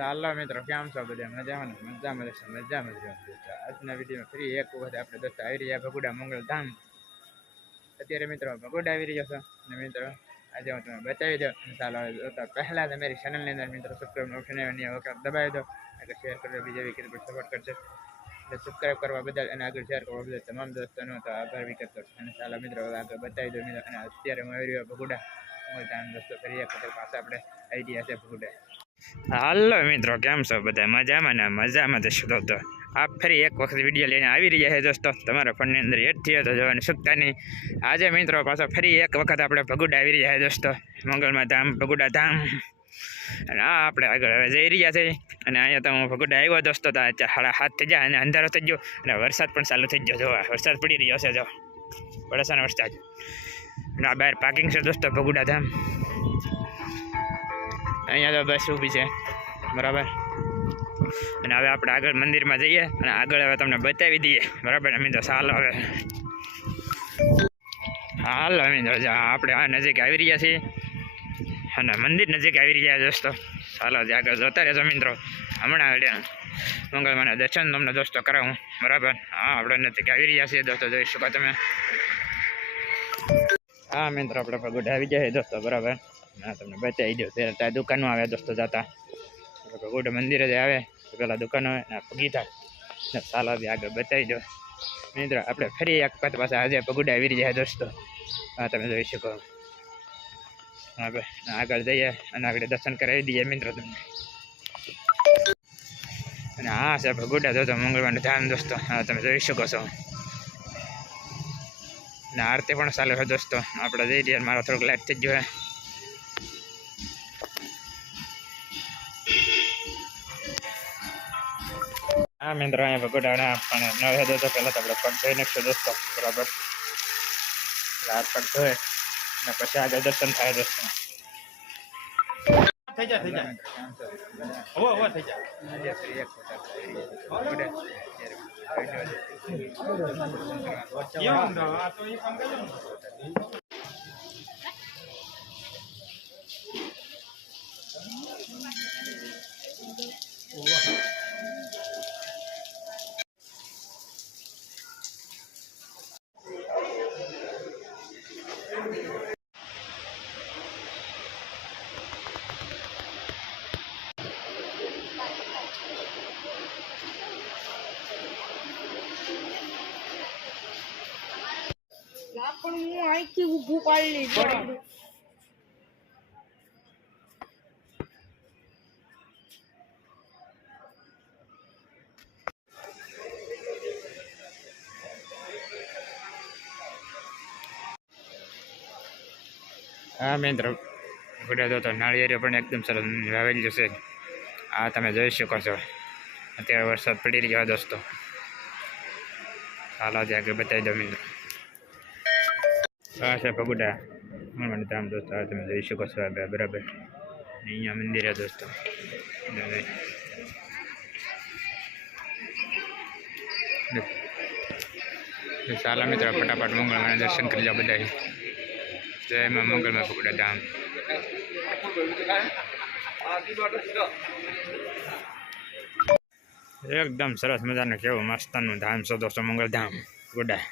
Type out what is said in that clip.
ચાલો મિત્રો કેમ છો બધા મજામાં મજામાં આજના વિડીયોમાં ફરી એક વખત આપણે દોસ્તો આવી રહ્યા ભગુડા મંગળ ધામ। અત્યારે મિત્રો ભગુડા આવી રહ્યો છો અને મિત્રો આજે હું તમને બતાવી દઉં। ચાલો પહેલા તો મારી ચેનલની અંદર મિત્રો સબસ્ક્રાઈબ ઓપ્શન વખત દબાવી દો, આગળ શેર કરજો, બીજા વ્યક્તિ પણ સપોર્ટ કરશે। એટલે સબસ્ક્રાઈબ કરવા બદલ અને આગળ શેર કરવા બદલ તમામ દોસ્તોનો તો આભાર વ્યક્ત કરશો। અને ચાલો મિત્રો આગળ બતાવી દો મિત્રો। અને અત્યારે હું આવી રહ્યો ભગુડા મંગળ ધામ દોસ્તો ફરી એક વખત પાછા આપણે આવી રહ્યા છે ભગુડા। હાલો મિત્રો કેમ છો બધા મજામાં ને મજામાં જશો તો આપ ફરી એક વખત વિડીયો લઈને આવી રહ્યા છે દોસ્તો। તમારા ફોનની અંદર એડ થયો તો જોવાની શકતા નહીં। આજે મિત્રો પાછો ફરી એક વખત આપણે ભગુડા આવી રહ્યા છે દોસ્તો, મંગળમાં ધામ ભગુડા ધામ। અને આ આપણે આગળ હવે જઈ રહ્યા છે। અને અહીંયા તો હું ભગુડા આવ્યો દોસ્તો તો અત્યારે 7:30 થઈ જાય અને અંધારો થઈ ગયો અને વરસાદ પણ ચાલુ થઈ ગયો। જોવા વરસાદ પડી રહ્યો છે, જો વરસાદનો વરસાદ। અને આ બહાર પાર્કિંગ છે દોસ્તો ભગુડા ધામ। અહીંયા તો બસ ઊભી છે બરાબર। અને હવે આપણે આગળ મંદિરમાં જઈએ અને આગળ હવે તમને બતાવી દઈએ બરાબર। અમે તો ચાલો હવે હાલો અમે તો આપણે આ નજીક આવી રહ્યા છીએ અને મંદિર નજીક આવી રહ્યા દોસ્તો। ચાલો આગળ જોતા રહેજો મિત્રો। હમણાં મંગળવારના દર્શન તમને દોસ્તો કરાવું બરાબર। હા આપણે નજીક આવી રહ્યા છીએ દોસ્તો, જોઈ શકો તમે। હા મિત્રો આપણે ભગુડા આવી જાય દોસ્તો બરાબર। ના તમને બતાવી દો ત્યાં દુકાનો આવે દોસ્તો જતા ભગુડા મંદિર જ આવે તો પેલા દુકાનો આવે ને પગી થાય। ચાલો આગળ બતાવી દો મિત્રો। આપણે ફરી એક વખત પાછા આજે ભગુડા આવી રહ્યા દોસ્તો। હા તમે જોઈ શકો। હવે આગળ જઈએ અને આગળ દર્શન કરાવી દઈએ મિત્રો તમને। અને હા છે ભગુડા દોસ્તો મંગળવારનું ધામ દોસ્તો। હા તમે જોઈ શકો છો। અને આરતી પણ ચાલુ છે દોસ્તો। આપણે જઈ રહ્યા, મારો થોડુંક લાઈટ થઈ ગયો। હા મિત્રો અહીંયા ભગુડા પણ નવે દોસ્તો પહેલાં તો આપણે પગ ધોઈ નાખશું દોસ્તો બરાબર। હાથ પગ ધોઈ અને પછી આગળ દર્શન થાય દોસ્તો। થઈ જાય થઈ જાય થઈ જાય। પણ હું અહીંથી ઊભું પાડી પડી। હા મિત્રો ભગુડા તો નાળિયેર પણ એકદમ સરસ વાવેલું છે। આ તમે જોઈ શકો છો। અત્યારે વરસાદ પડી રહ્યો દોસ્તો। ચાલો આગળ બતાવી દો મિત્રો। આ છે ભગુડા મંગળવારનું ધામ દોસ્તો। આ તમે જોઈ શકો છો આગળ બરાબર। અહીંયા મંદિર છે દોસ્તો। ચાલો મિત્રો ફટાફટ મંગળવારના દર્શન કરી લો બધા। જય માં મંગળમાં ભગુડા ધામ। એકદમ સરસ મજાનું કેવું મસ્તનું ધામ છે દોસ્તો મંગળ ધામ ભગુડા।